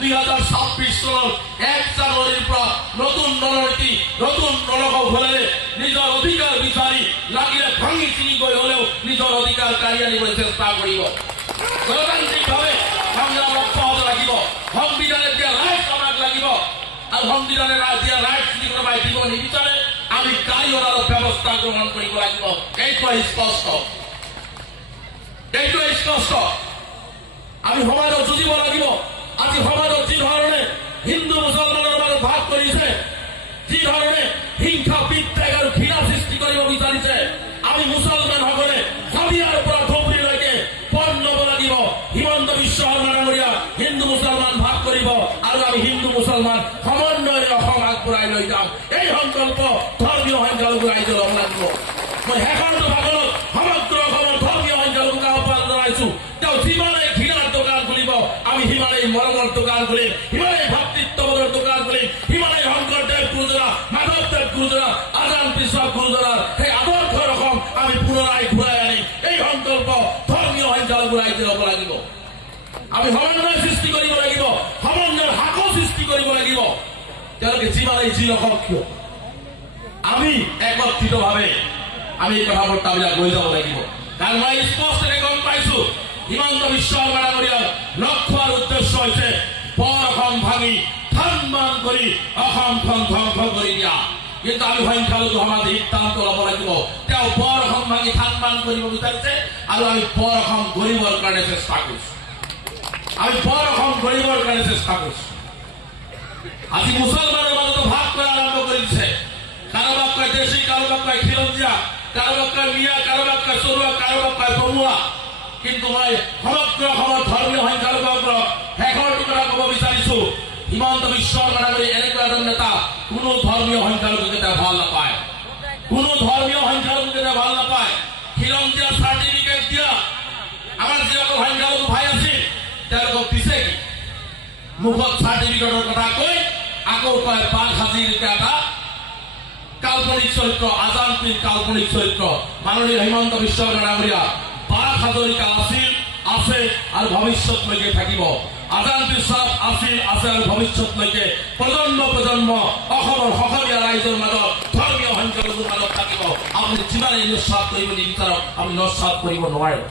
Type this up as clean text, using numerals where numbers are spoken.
2026 চনৰ 1 জানুৱাৰীৰ পৰা নতুন ৰণনীতি নতুন ৰণকৌশল হ'লে নিজৰ অধিকাৰ বিচাৰি লাগিলে ভাঙি চিঙি গৈ হ'লেও নিজৰ অধিকাৰ কাঢ়ি আনিবলৈ চেষ্টা কৰিব। গণতান্ত্ৰিকভাৱে সংগ্ৰাম অব্যাহত লাগিব। সংবিধানে দিয়া ৰাইট আমাক লাগিব আৰু সংবিধানে দিয়া ৰাইট যদি কোনোবাই দিব নিবিচাৰে আমি কাঢ়ি অনাৰ ব্যৱস্থা গ্ৰহণ কৰিব লাগিব। এইটো স্পষ্ট। আমি সমাজত যুঁজিব লাগিব। আজি সমাজত যি ধৰণে হিন্দু মুছলমানৰ মাজত ভাগ কৰিছে, যি ধৰণে হিংসা বিদ্বেগ আৰু ঘৃণা সৃষ্টি কৰিব বিচাৰিছে, আমি মুছলমানসকলে শদিয়াৰ পৰা ধুবুৰীলৈকে পণ ল'ব লাগিব। হিমন্ত বিশ্ব শৰ্মা ডাঙৰীয়া হিন্দু মুছলমান ভাগ কৰিব আৰু আমি হিন্দু মুছলমান সমন্বয়েৰে অসম আগবঢ়াই লৈ যাম। এই সংকল্প ধৰ্মীয় সংখ্যালঘু ৰাইজে ল'ব লাগিব। মই শেষৰ ভাগত সমগ্ৰ অসমৰ ধৰ্মীয় সংখ্যালঘুক আহ্বান জনাইছো, তেওঁ যিমানেই ঘৃণাৰ দোকান খুলিব আমি সিমানেই মৰমৰ দোকান খুলিম, সিমানেই ভাতৃত্ববোধৰ দোকান খুলিম, সিমানেই শংকৰদেৱ গুৰুজনা, মাধৱদেৱ গুৰুজনা, আজান পিছৰ গুৰুজনাৰ সেই আদৰ্শ ৰকম আমি পুনৰাই ঘূৰাই আনিম। এই সংকল্প ধৰ্মীয় সংখ্যালঘু ৰাইজে ল'ব লাগিব। আমি সমন্বয় সৃষ্টি কৰিব লাগিব, সমন্বয়ৰ হাকো সৃষ্টি কৰিব লাগিব। তেওঁলোকে যিমানেই যি নকওক কিয় আমি একত্ৰিতভাৱে আমি এই কথা বাৰ্তাবিলাক লৈ যাব লাগিব। কাৰণ মই স্পষ্টকৈ গম পাইছো হিমন্ত বিশ্ব শৰ্মা ডাঙৰীয়াৰ লক্ষ্য আৰু উদ্দেশ্য হৈছে পৰ অসম ভাঙি থান মান কৰি অসমখন ধ্বংস কৰি দিয়া। কিন্তু আমি সংখ্যালঘু সমাজে সিদ্ধান্ত ল'ব লাগিব তেওঁ পৰ অসম ভাঙি থান মান কৰিব বিচাৰিছে আৰু আমি পৰ অসম গঢ়িবৰ কাৰণে চেষ্টা কৰিছো। আজি মুছলমানৰ মাজতো ভাগ কৰা আৰম্ভ কৰি দিছে। কাৰোবাক কয় দেশী, কাৰোবাক কয় খিলঞ্জীয়া, কাৰোবাক কয় মিয়া, কাৰোবাক কয় চৰুৱা, কাৰোবাক কয় বমুৱা। কিন্তু মই সমগ্ৰ অসমৰ ধৰ্মীয় সংখ্যালঘুসকলক শেষৰ কথা ক'ব বিচাৰিছো, হিমন্ত বিশ্ব শৰ্মা ডাঙৰীয়া এনেকুৱা এজন নেতা কোনো ধৰ্মীয় সংখ্যালঘুকে তেওঁ ভাল নাপায়, খিলঞ্জীয়া চাৰ্টিফিকেট দিয়া আমাৰ যিসকল সংখ্যালঘু ভাই আছিল তেওঁলোকক দিছে কি? মুখত চাৰ্টিফিকেটৰ কথা কৈ আকৌ কয় বাঘ হাজিৰ এটা কাল্পনিক চৰিত্ৰ, আজান পীৰ কাল্পনিক চৰিত্ৰ। মাননীয় হিমন্ত বিশ্ব শৰ্মা ডাঙৰীয়া বাঘ হাজৰিকা আছিল, আছে আৰু ভৱিষ্যতলৈকে থাকিব। আজান পীৰ চাহাব আছিল, আছে আৰু ভৱিষ্যতলৈকে প্ৰজন্ম অসমৰ সকলীয়া ৰাইজৰ মাজত ধৰ্মীয় সংখ্যালঘুৰ মাজত থাকিব। আপুনি যিমানেই নস্বাত কৰিব নিবিচাৰক আপুনি নস্বাত কৰিব নোৱাৰে।